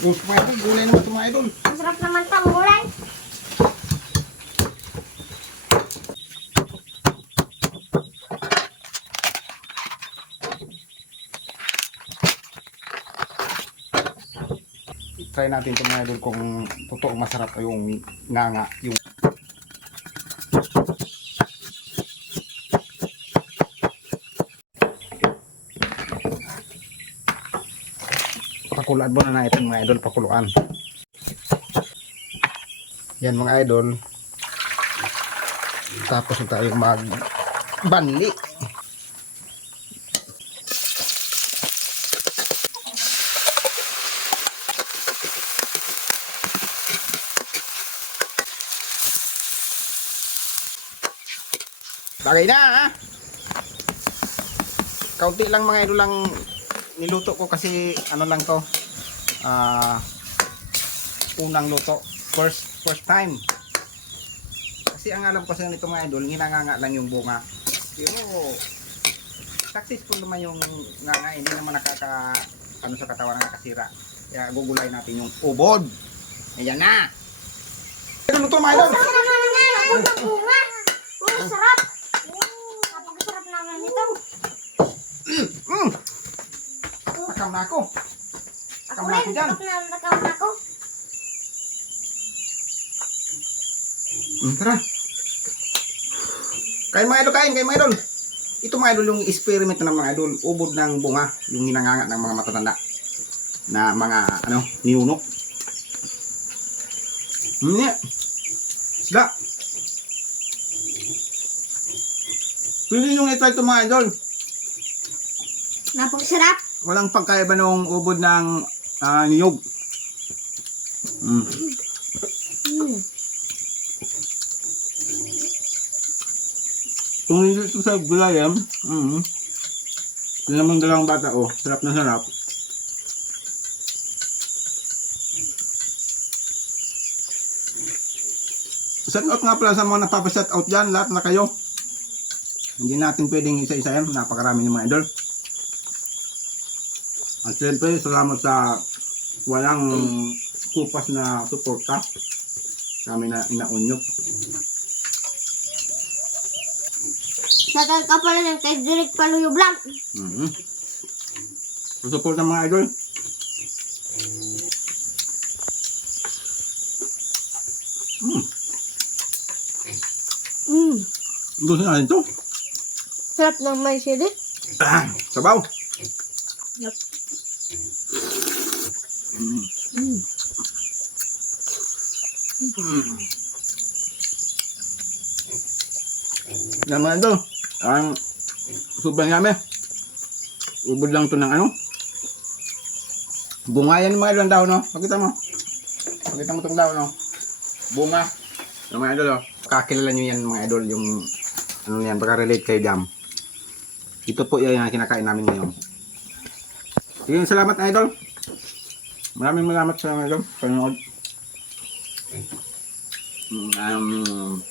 Yung mga idol, gulay naman ito mga idol. Ang sarap naman tang gulay. Try natin ito mga idol kung totoo masarap yung nganga. Yung Pakuluan muna na ito mga idol, pakuluan. Yan mga idol. Tapos na tayo mag banli. Bagay na ha. Kaunti lang mga idol lang niluto ko kasi ano lang to. Ah unang luto. First first time. Kasi ang alam ko sa nito mga idol, nginanganga lang yung bunga. Pero successful naman yung nganga, hindi naman nakaka ano sa katawan nakakasira. Kaya gugulay natin yung ubod. Ayan na. Ano luto mga idol? Ang sarap naman nga. Ang ng bunga. Ang sarap. Napakasarap naman nito. Nakam na ako. Ako Tama rin. ako dyan. Sarap na nakawin ako. Tara. Kain mga idol, kain, kain mga idol. Ito mga idol yung experiment ng mga idol. Ubod ng bunga, yung hinanganga ng mga matatanda na mga ano, niyunok. Hmm, yeah. Sila. Pwede yung ito ito mga idol. Napakasarap. Walang pagkaiba ng ubod ng ah, niyog. Mm. Mm. Kung hindi ito sa gulayan, mm, ito namang dalawang bata, oh, sarap na sarap. Shout out nga pala sa mga napapa-shout out dyan, lahat na kayo. Hindi natin pwedeng isa-isa yan, napakarami ng mga idol. At syempre, salamat sa walang kupas na suporta sa amin na inaunyok. Tagal ka pala ng kay Direk Paluyo Vlog. Mhm. Support ng mga idol. Mm. Mm. Gusto natin ito. Sarap ng may sili. Ah, sabaw. Yup. Mm. Mm. Mga idol. Ang sobrang yami. Ubod lang to ng ano. Bunga yan mga idol ang dahon no. Pakita mo. Pakita mo itong dahon no. Bunga. Yung mga idol oh. Kakilala nyo yan mga idol yung ano yan. Baka relate kay Jam. Ito po yan yung kinakain namin ngayon. Sige, salamat idol. Maraming salamat sa idol. Panood. Um,